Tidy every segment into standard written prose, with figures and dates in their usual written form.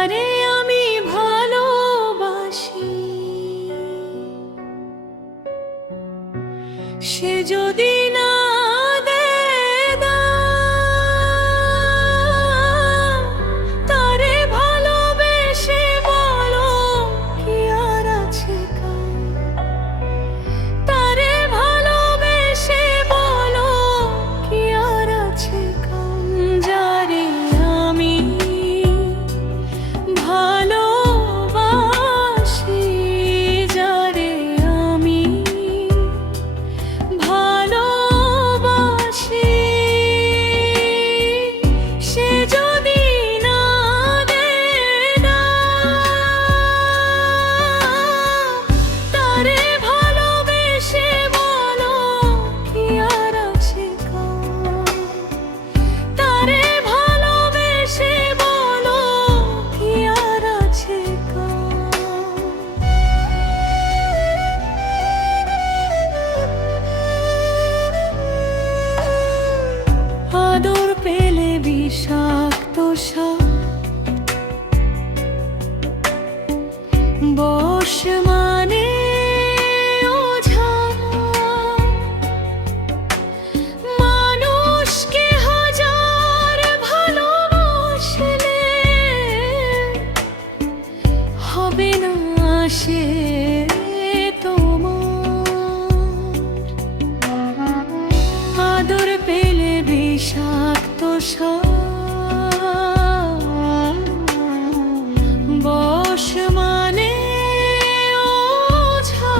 যারে আমি ভালোবাসি, সে যদি না দেয় দাম, তারে ভালোবেসে বলো কি আর আছে কাম। তারে ভালোবেসে বলো কি আর আছে কাম। যারে আমি ভালোবাসি, যারে আমি ভালোবাসি, সে যদি না দেয় দাম, তারে ভালোবেসে বলো কি আর আছে কাম। তারে ভালোবেসে বলো কি আর আছে কাম। আদর পেলে বিষাক্ত সাপ, বশ মানে ওঝা। মানুষকে হাজার ভালোবাসলে হবে না সে তোমার। আদর পেলে বিষাক্ত সাপ, বশ মানে ওঝা।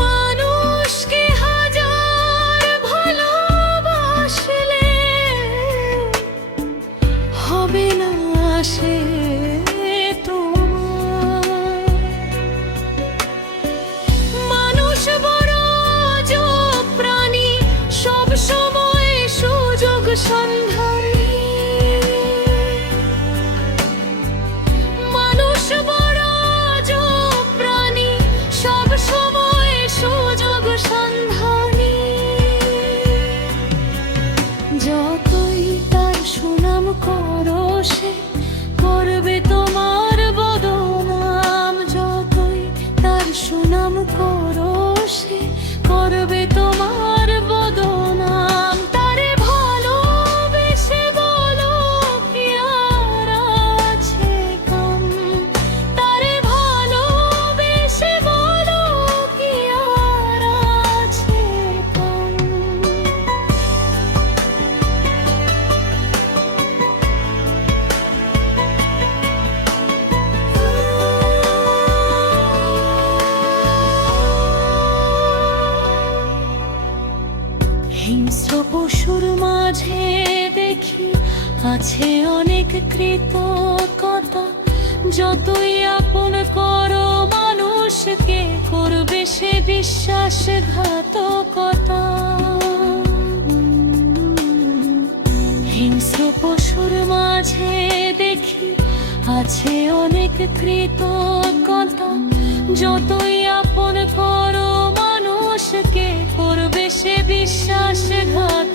মানুষকে হাজার ভালোবাসলে হবে না সে তোমার। মানুষ বড় আজব প্রাণী, সব সময় সুযোগ সন্ধানী। মানুষ বড় আজব প্রাণী, সব সময় সুযোগ সন্ধানী। যতই তার সুনাম করো সে করবে তোমার বদনাম। যতই তার সুনাম করো সে করবে তোমার বদনাম। তারে ভালোবেসে বলো কি আর আছে কাম। তারে ভালোবেসে বলো কি আর আছে কাম। হিংস্র পশুর মাঝে দেখি আছে অনেক কৃতজ্ঞতা। যতই আপন করো মানুষকে করবে সে বিশ্বাসঘাতকতা। হিংস্র পশুর মাঝে দেখি আছে অনেক কৃতজ্ঞতা। যতই আপন করো মানুষকে করবে সে বিশ্বাসঘাতকতা।